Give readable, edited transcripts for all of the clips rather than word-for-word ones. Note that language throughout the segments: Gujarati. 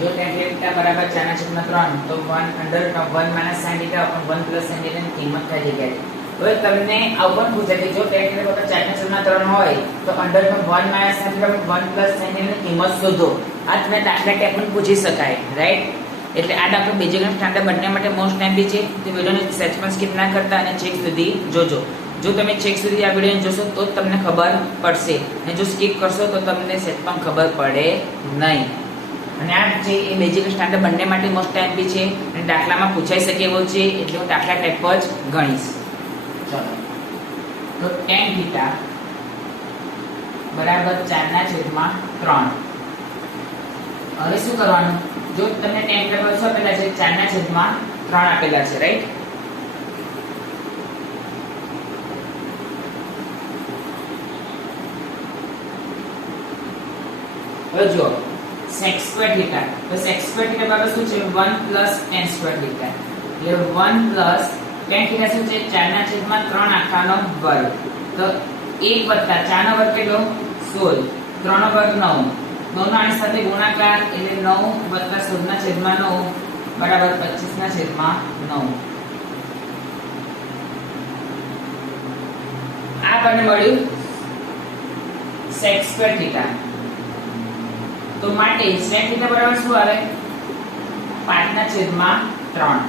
જો tan θ બરાબર 4/3 તો 1 - sin θ upon 1 + sin θ ની કિંમત કઈ જગ્યાએ છે? હવે તમને આવું પણ પૂછે કે જો tan θ બરાબર 4/3 હોય તો 1 - sin θ upon 1 + sin θ ની કિંમત શોધો. આ તમને દાખલા ટાઈપ પણ પૂછી શકાય, રાઈટ? એટલે આ દાખલો બેઝિક અને સ્ટાન્ડર્ડ બંને માટે મોસ્ટ એમપી છે. તો વિડિયોને સેટ પણ સ્કીપ ના કરતા અને છેક સુધી જોજો. જો તમે છેક સુધી આ વિડિયોને જોશો તો જ તમને ખબર પડશે, અને જો સ્કીપ કરશો તો તમને સેટ પણ ખબર પડે નહીં. અને આ જે એ બેઝિક અને સ્ટાન્ડર્ડ બંને માટે મોસ્ટ એમપી છે અને દાખલામાં પૂછાઈ શકે એવો છે, એટલે હું દાખલા ટાઈપ જ ગણીશ. ચલો, તો tan θ બરાબર 4/3. હવે શું કરવાનું? જો તમને tan θ બરાબર શું આપેલા છે? 4/3 આપેલા છે, રાઈટ? હવે જો sec² θ, તો sec² θ બરાબર શું છે? 1 + tan² θ. એટલે 1 + tan θ શું છે? 4/3 આખાનો વર્ગ. તો 1 + 4 નો વર્ગ કેટલો? 16. 3 નો વર્ગ 9. 9 નો આની સાથે ગુણાકાર એટલે 9 + 16/9 બરાબર 25/9. આ આપણને મળ્યું sec² θ. તો માટે sec θ બરાબર શું આવે? 5/3.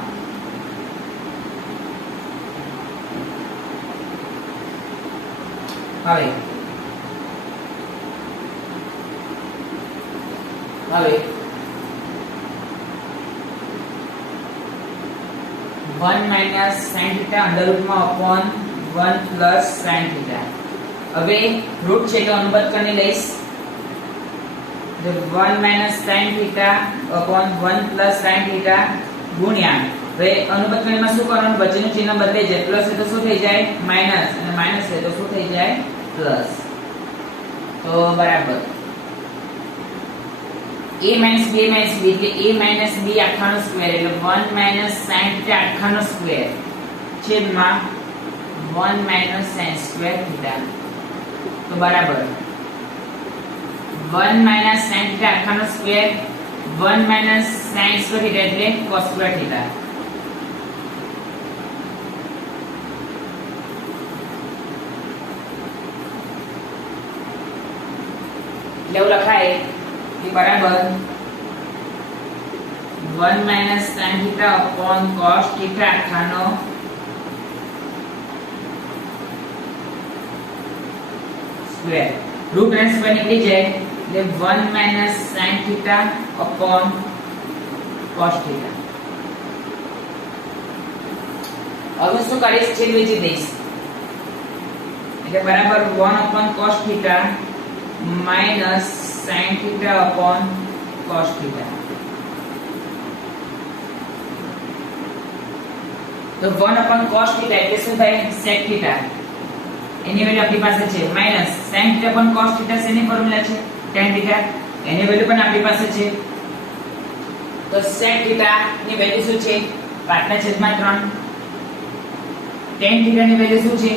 હવે 1 - sin θ √ (1 + sin θ). હવે રૂટ છે તો અનુબદ્ધ કરીને લઈશ. તો 1 - sin θ / 1 + sin θ ગુણ્યા, હવે અનુબદ્ધ કરીમાં શું કરવાનું? વચ્ચેનું ચિહ્ન બદલાઈ જાય. પ્લસ છે તો શું થઈ જાય? માઈનસ, અને માઈનસ છે તો શું થઈ જાય? પ્લસ. તો બરાબર a - b એટલે a - b આખાનો સ્ક્વેર એટલે 1 - sin θ આખાનો સ્ક્વેર છેદમાં 1 - sin² θ. તો બરાબર 1 - sin θ આખાનો સ્ક્વેર 1 - sin² θ એટલે cos² θ. એટલે એવું લખાય કે બરાબર 1 - sin θ upon cos θ આખાનો square. Route અને સ્ક્વેર નીકળી જાય એટલે 1 - sin θ upon cos θ. હવે શું કરીશ? છેદ વેચી દઈશ એટલે બરાબર 1 upon cos θ minus sin θ upon cos θ. તો 1 upon cos θ એટલે શું થાય? sec θ. એની વેલ્યુ આપણી પાસે છે માઈનસ sin θ upon cos θ શેની ફોર્મ્યુલા છે? tan θ. એની વેલ્યુ પણ આપણી પાસે છે. તો sec θ ની વેલ્યુ શું છે? 5/3. tan θ ની વેલ્યુ શું છે?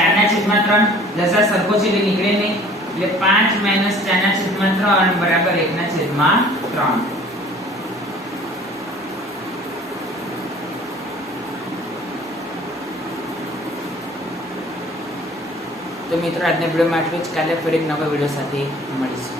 4/3. લસા સરખો છે એટલે નીકળે નહીં. એટલે 5 - 4/3 બરાબર 1/3. તો મિત્રો આજના વિડીયોમાં આટલું જ. કાલે ફરી એક નવા વિડીયો સાથે મળીશું.